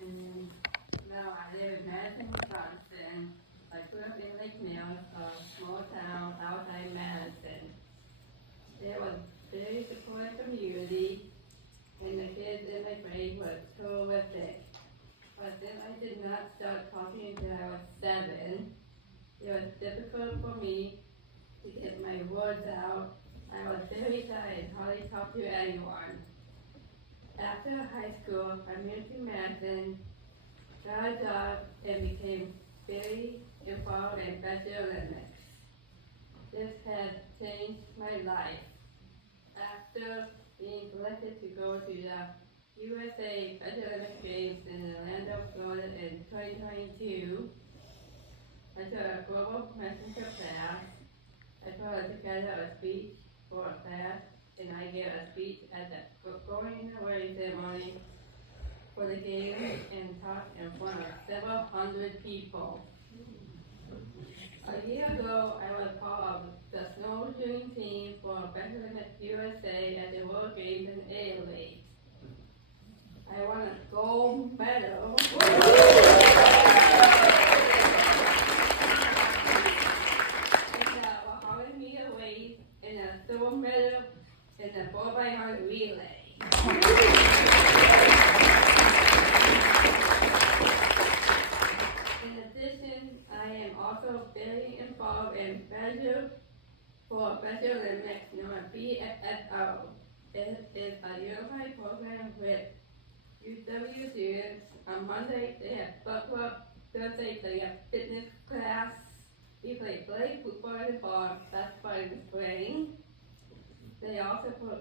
And now I live in Madison, Wisconsin. I grew up in Lake Mills, a small town outside Madison. There was very supportive community, and the kids in my grade were terrific. But then I did not start talking until I was 7. It was difficult for me to get my words out. I was very shy and hardly talked to anyone. After high school, I moved to Madison, got a job, and became very involved in Special Olympics. This has changed my life. After being selected to go to the USA Special Olympic Games in Orlando, Florida in 2022, I took a global messenger class. I put together a speech for a class, and I gave a speech at the going away ceremony for the games and talked in front of several hundred people. A year ago, I was part of the snow shooting team for Special Olympics USA at the World Games in Italy. I won a gold medal. In the 100-meter race and a silver medal in the 4x100 relay. In addition, I am also very involved in Special Olympics known as BSSO. It is a unified program with UW students. On Monday, they have book club. Thursday, they have fitness class. We play flag football and ball. That's fun in the spring. They also put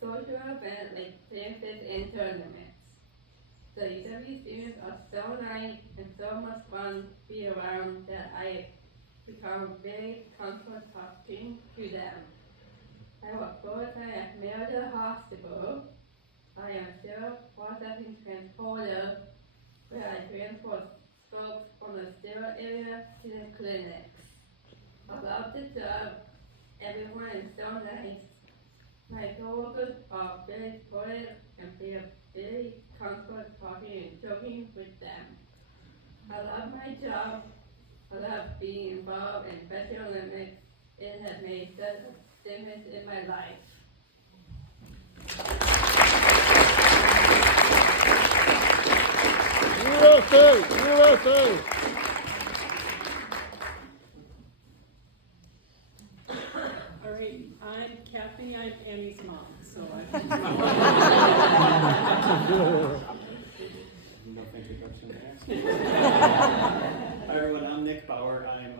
social events like dances and tournaments. The UW students are so nice and so much fun to be around that I become very comfortable talking to them. I work full-time at Merida Hospital. I am still processing transporter where I transport folks from the sterile area to the clinics. I love the job. Everyone is so nice. My coworkers are very supportive and feel very comfortable talking and joking with them. I love my job. I love being involved in Special Olympics. It has made such a difference in my life. USA! All right, I'm Kathy, I'm Annie's mom, so No introduction there. Hi everyone, I'm Nick Bauer. I'm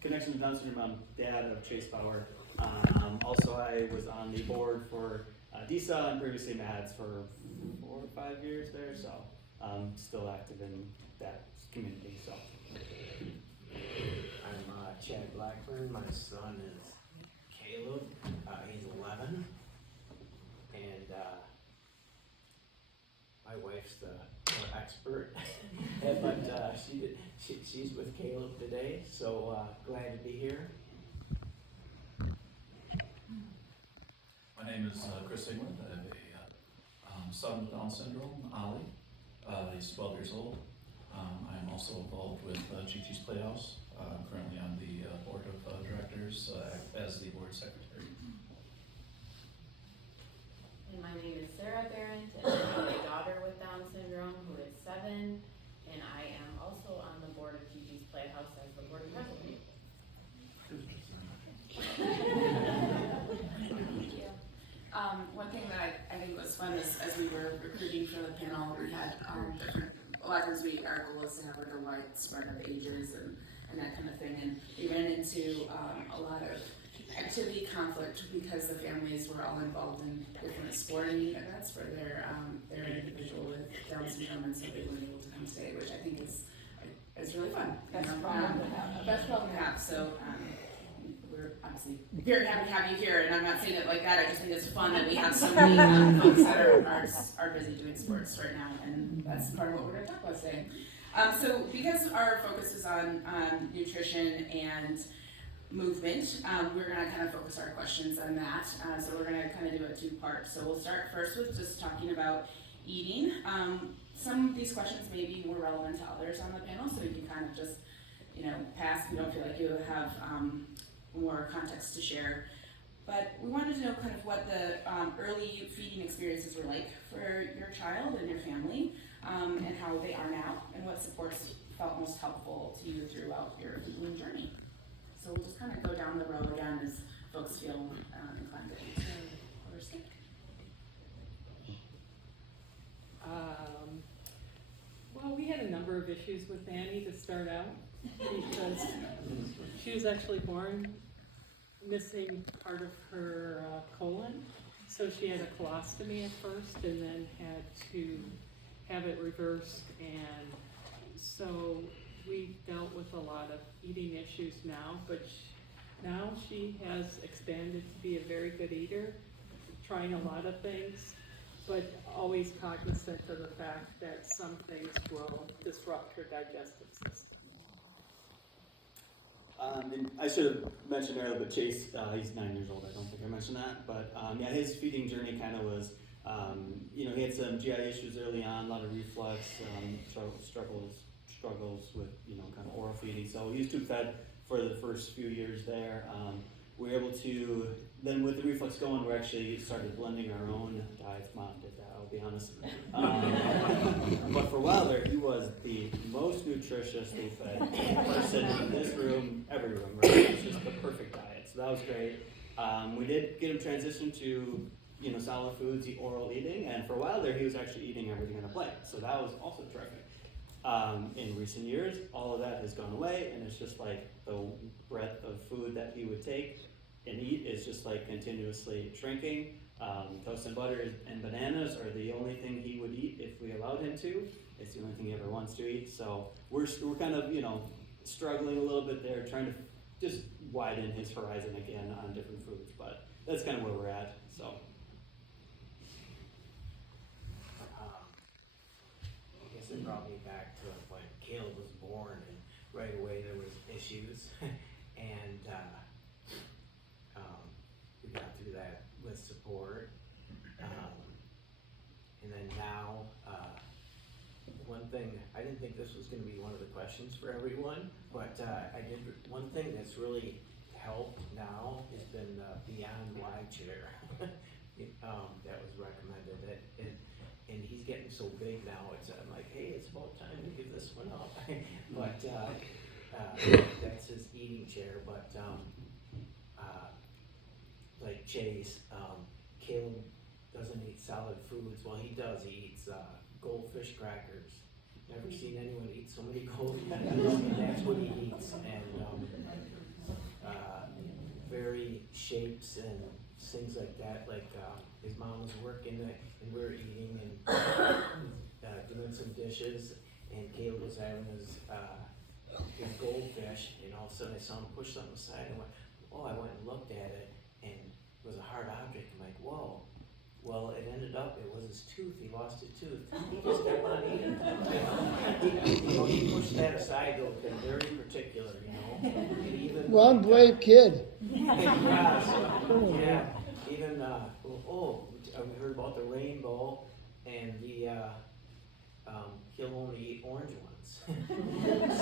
Connection to Down syndrome. I'm dad of Chase Bauer. Also, I was on the board for DISA and previously MADS for 4 or 5 years there, so I'm still active in that community. So I'm Chad Blackburn. My son is Caleb. He's 11, and my wife's the more expert. But she's with Caleb today, so glad to be here. My name is Chris England. I have a son with Down syndrome, Ollie. He's 12 years old. I am also involved with Chi-Chi's Playhouse. I'm currently on the board of directors as the board secretary. And my name is Sarah Barrett, and I have a daughter with Down syndrome who is 7, and I am also on the board of Chi-Chi's Playhouse as the board president. One thing that I think was fun is as we were recruiting for the panel, we had a lot of times our goal is to have like a wide spread of ages and that kind of thing, and we ran into a lot of activity conflict because the families were all involved in different sporting events for their individual with Down syndrome, and so they weren't able to come today, which I think is really fun. Best problem to have. Best problem to have. So we're obviously very happy to have you here, and I'm not saying it like that. I just think it's fun that we have so many folks that are busy doing sports right now, and that's part of what we're going to talk about today. So because our focus is on nutrition and movement, we're going to kind of focus our questions on that. So we're going to kind of do a two-part. So we'll start first with just talking about eating. Some of these questions may be more relevant to others on the panel, so you can kind of just, pass if you don't feel like you have more context to share. But we wanted to know kind of what the early feeding experiences were like for your child and your family, and how they are now, and what supports felt most helpful to you throughout your feeding journey. So we'll just kind of go down the row again as folks feel inclined to first. Well, we had a number of issues with Annie to start out because she was actually born missing part of her colon. So she had a colostomy at first and then had to have it reversed. And so we dealt with a lot of eating issues now, but now she has expanded to be a very good eater, trying a lot of things, but always cognizant of the fact that some things will disrupt her digestive system. And I should have mentioned earlier, but Chase, he's 9 years old. I don't think I mentioned that, but yeah, his feeding journey kind of was, he had some GI issues early on, a lot of reflux, struggles with, kind of oral feeding. So he was tube fed for the first few years there. We were able to, then with the reflux going, we actually started blending our own diets. Mom did that, I'll be honest. But for a while there, he was the most nutritiously fed person in this room, every room, right? It was just the perfect diet, so that was great. We did get him transitioned to, solid foods, oral eating, and for a while there, he was actually eating everything on a plate, so that was also terrific. In recent years, all of that has gone away, and it's just like the breadth of food that he would take and eat is just like continuously shrinking. Toast and butter and bananas are the only thing he would eat if we allowed him to. It's the only thing he ever wants to eat. So we're kind of, struggling a little bit there, trying to just widen his horizon again on different foods. But that's kind of where we're at. So. I guess it brought me back to when Caleb was born, and right away there was issues, and we got through that with support, and then now, one thing, I didn't think this was going to be one of the questions for everyone, but one thing that's really helped now has been the Beyond Y chair that was recommended. And he's getting so big now, I'm like, hey, it's about time to give this one up. But that's his eating chair. But like Chase, Caleb doesn't eat solid foods. Well, he does. He eats goldfish crackers. Never seen anyone eat so many goldfish. And that's what he eats. And very shapes and things like that. Like his mom was working and we were eating and doing some dishes, and Caleb was having his goldfish, and all of a sudden I saw him push something aside and I went and looked at it, and it was a hard object. I'm like, whoa. Well, it ended up, it was his tooth. He lost his tooth. He just kept on eating. He pushed that aside though, because very particular, And even, One brave kid. yeah, even, we heard about the rainbow, and he'll only eat orange ones.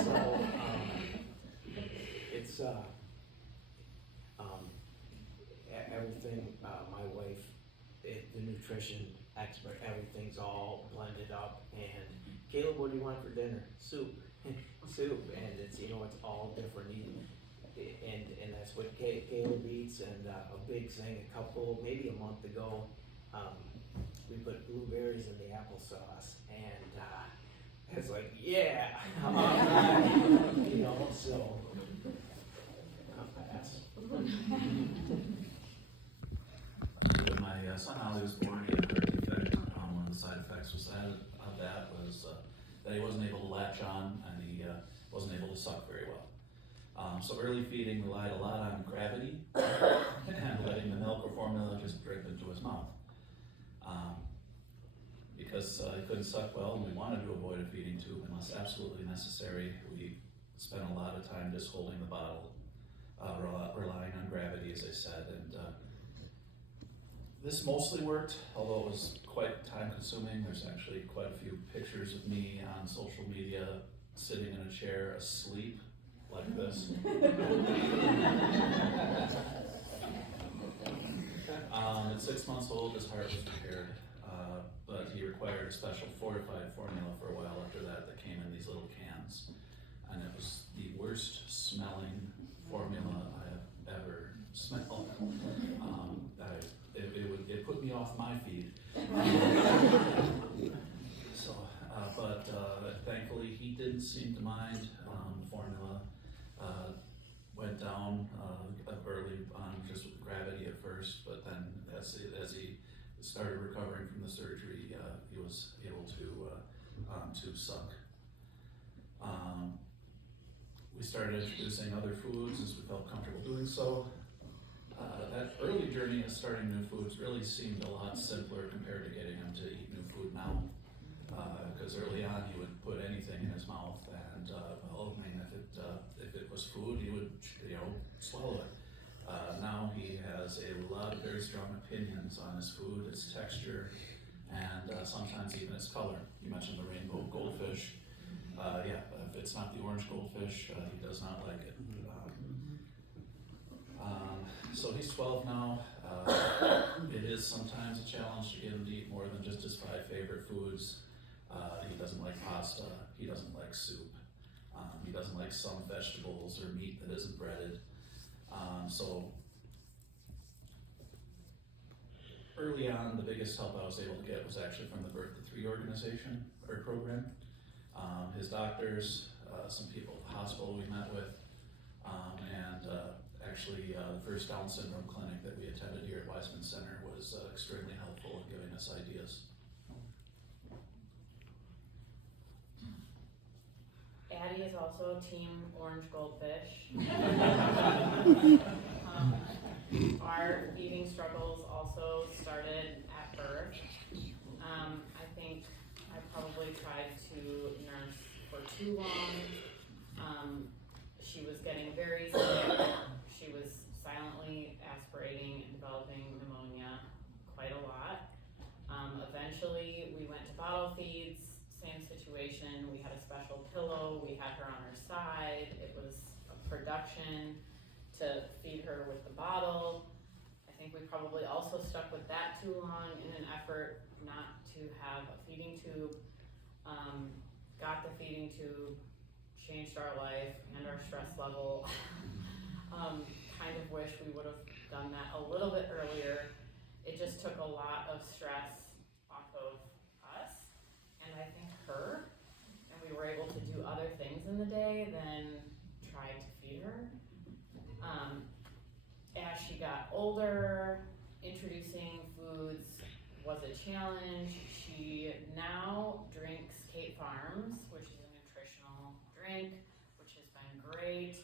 So, it's, everything, my wife, the nutrition expert, everything's all blended up. And Caleb, what do you want for dinner? Soup. Soup, and it's, it's all different. And that's what Caleb eats. And a big thing, maybe a month ago, we put blueberries in the applesauce, and it's like, yeah, so I'll pass. When my son Ollie was born, he had a heart defect. One of the side effects of that was that he wasn't able to latch on, and he wasn't able to suck very well. So early feeding relied a lot on gravity and letting the milk or formula just drip into his mouth. Because he couldn't suck well, and we wanted to avoid a feeding tube unless absolutely necessary. We spent a lot of time just holding the bottle, relying on gravity, as I said, and This mostly worked, although it was quite time consuming. There's actually quite a few pictures of me on social media sitting in a chair asleep like this. At 6 months old, his heart was repaired, but he required a special fortified formula for a while after that came in these little cans. And it was the worst smelling formula I have ever smelled. It put me off my feed. But thankfully he didn't seem to mind. The formula went down early on just with gravity at first, but then as he started recovering from the surgery, he was able to suck. We started introducing other foods as we felt comfortable doing so. That early journey of starting new foods really seemed a lot simpler compared to getting him to eat new food now. Because early on he would put anything in his mouth, and if it was food, he would swallow it. Now he has a lot of very strong opinions on his food, its texture, and sometimes even its color. You mentioned the rainbow goldfish. If it's not the orange goldfish, he does not like it. So he's 12 now. It is sometimes a challenge to get him to eat more than just his 5 favorite foods. He doesn't like pasta, he doesn't like soup, he doesn't like some vegetables or meat that isn't breaded. So early on, the biggest help I was able to get was actually from the Birth to 3 organization or program. His doctors, some people at the hospital we met with, and actually the first Down syndrome clinic that we attended here at Weisman Center was extremely helpful in giving us ideas. Addie is also team orange goldfish. Our eating struggles also started at birth. I think I probably tried to nurse for too long. She was getting very sick. She was silently aspirating and developing pneumonia quite a lot. Eventually, we went to bottle feeds. Same situation. We had a special pillow. We had her on her side. It was a production to feed her with the bottle. I think we probably also stuck with that too long in an effort not to have a feeding tube. Got the feeding tube, changed our life and our stress level. Kind of wish we would have done that a little bit earlier. It just took a lot of stress off of us, and I think her, and we were able to do other things in the day than try to feed her. As she got older, introducing foods was a challenge. She now drinks Kate Farms, which is a nutritional drink, which has been great,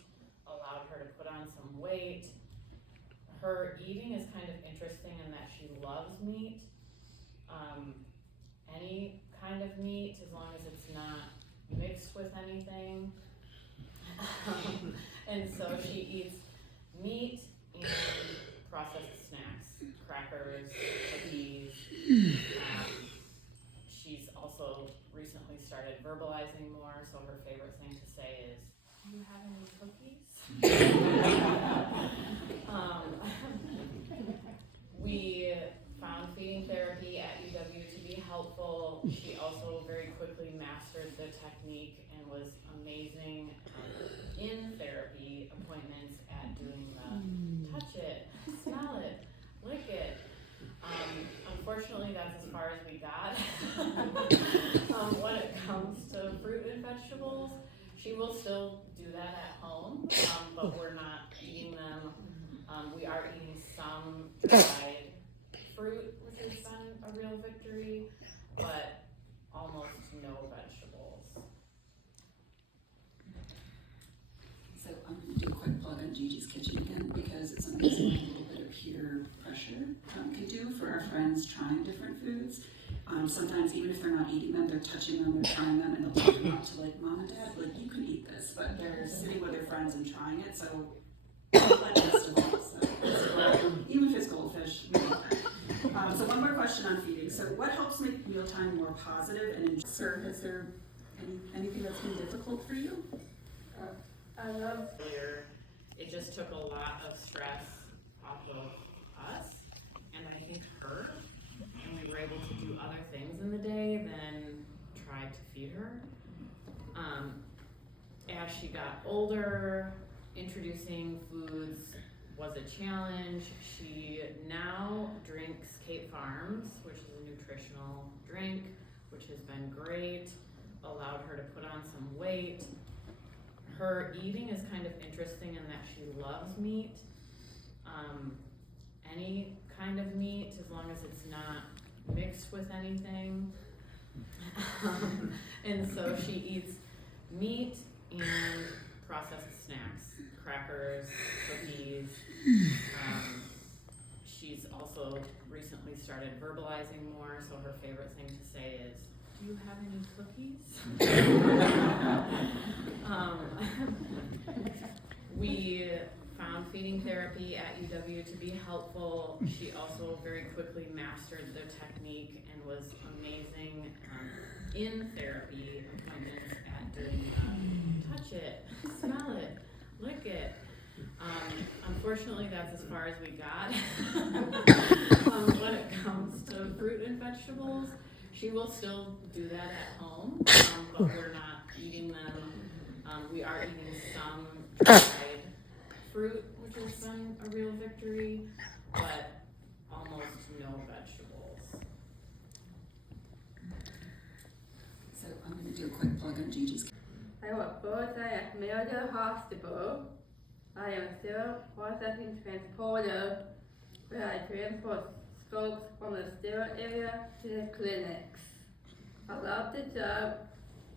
allowed her to put on some weight. Her eating is kind of interesting in that she loves meat. Any kind of meat, as long as it's not mixed with anything. And so she eats meat and processed snacks, crackers, cookies. She's also recently started verbalizing more, so her favorite thing to say is, "Do you have any cookies?" We found feeding therapy at UW to be helpful. She also very quickly mastered the technique and was amazing in therapy appointments at doing the touch it, smell it, lick it. Unfortunately, that's as far as we got. When it comes to fruit and vegetables, she will still do that at home, but we're not eating them. We are eating some dried fruit, which has been a real victory, but almost no vegetables. So I'm going to do a quick plug on Gigi's Kitchen again, because it's amazing what a little bit of peer pressure can do for our friends trying different foods. Sometimes even if they're not eating them, they're touching them, they're trying them, and they'll point them out to like, Mom and Dad, like, you can eat this, but they're sitting with their friends and trying it, so like best of all. So even if it's goldfish, we like that. So one more question on feeding. So what helps make mealtime more positive and enjoyable? Sir, is there anything that's been difficult for you? I love Earlier, it just took a lot of stress off of us, and I think her, and we were able to do other things in the day than try to feed her. As she got older, introducing foods was a challenge. She now drinks Cape Farms, which is a nutritional drink, which has been great, allowed her to put on some weight. Her eating is kind of interesting in that she loves meat. Any kind of meat, as long as it's not mixed with anything. And so she eats meat and processed snacks, crackers, cookies. She's also recently started verbalizing more, so her favorite thing to say is, "Do you have any cookies?" We found feeding therapy at UW to be helpful. She also very quickly mastered the technique and was amazing in therapy appointments at doing touch it, smell it, lick it. Unfortunately, that's as far as we got. When it comes to fruit and vegetables, she will still do that at home, but we're not eating them. We are eating some dried fruit, which has been a real victory, but almost no vegetables. So I'm going to do a quick plug on Gigi's. I work both at Mayo Hospital. I am still processing transporter where I transport scopes from the sterile area to the clinics. I love the job.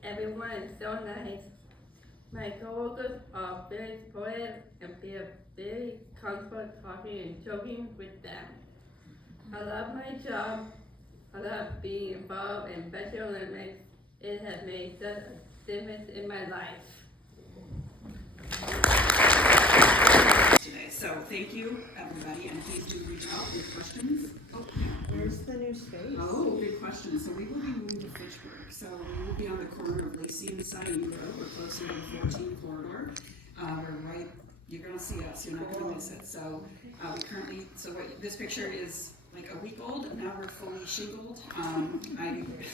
Everyone is so nice. My coworkers are very supportive and feel very comfortable talking and joking with them. I love my job. I love being involved in Special Olympics. It has made such a difference in my life. Today. So thank you, everybody, and please do reach out with questions. Where's the new space? Oh, good question. So we will be moving to Fitchburg. So we will be on the corner of Lacey and Saline Road. We're closer to the 14 corridor. We're right, you're gonna see us, you're not gonna miss it. So we currently, this picture is like a week old, and now we're fully shingled.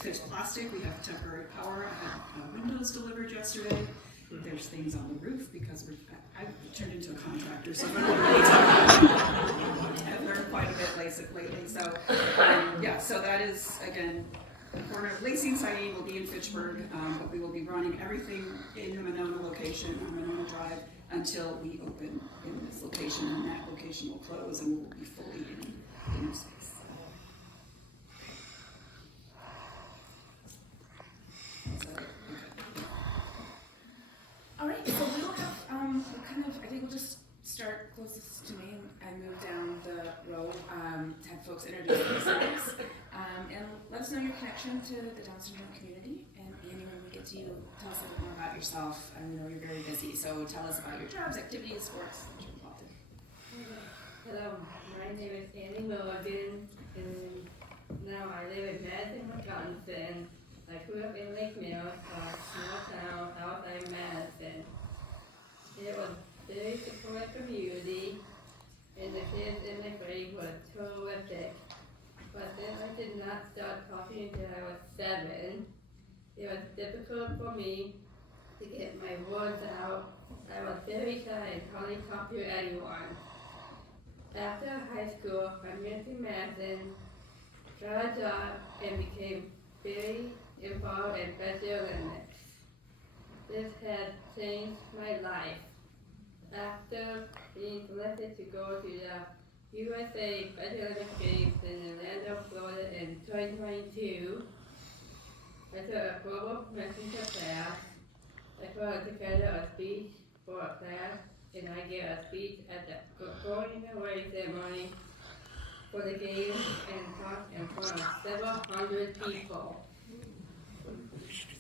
There's plastic, we have temporary power. I had windows delivered yesterday. There's things on the roof because I've turned into a contractor, so I've learned quite a bit lately. So so that is, again, the corner of Lacey and Saline will be in Fitchburg, but we will be running everything in the Monona location, on Monona Drive, until we open in this location, and that location will close and we'll be fully in the new space. All right, so we'll have, I think we'll just start closest to me and move down the row, to have folks introduce themselves, and let us know your connection to the Down syndrome community. And Annie, when we get to you, tell us a little more about yourself. I know you're very busy, so tell us about your jobs, activities, sports that you're involved in. Hello, my name is Annie Milligan, and now I live in Madison, Wisconsin. I grew up in Lake Mills, a small town outside Madison. It was a very supportive community, and the kids in the grade were terrific. But then I did not start talking until I was 7. It was difficult for me to get my words out. I was very shy and hardly talked to anyone. After high school, I moved to Madison, got a job, and became very involved in Special Olympics. This has changed my life. After being selected to go to the USA Special Olympics Games in Orlando, Florida in 2022, I took a global messenger class. I put together a speech for a class, and I gave a speech at the going away ceremony for the games and talked in front of several hundred people.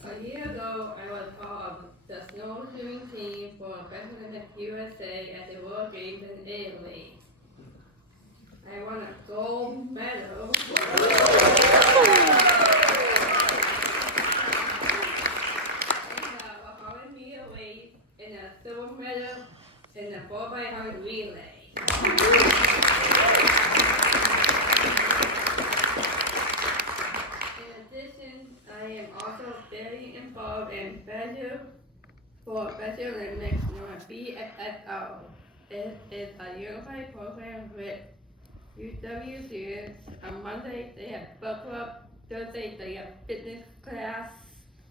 A year ago, I was part of the snowshoeing team for Special Olympics USA at the World Games in Italy. I won a gold medal. A 100-meter weight and a silver medal in the 4x100 relay. In addition, I am also very involved in Special Olympics known as BSSO. It is a unified program with UW students. On Monday, they have book club. Thursday, they have fitness class.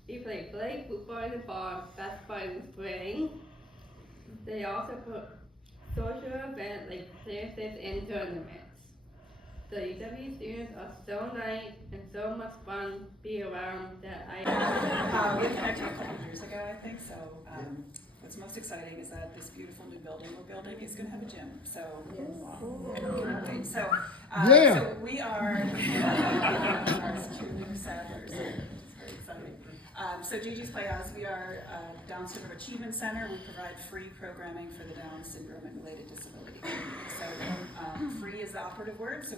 We play flag football in the fall, basketball in the spring. They also put social events like dances and tournaments. The UW students are so nice and so much fun to be around that We connected a couple of years ago, I think, so, what's most exciting is that this beautiful new building we're building is gonna have a gym, so. Cannot wait. So, Yeah. so we are, our cheerleader settlers, it's very exciting. So Gigi's Playhouse, we are a Down Syndrome Achievement Center. We provide free programming for the Down syndrome and related disability community. So, free is the operative word, so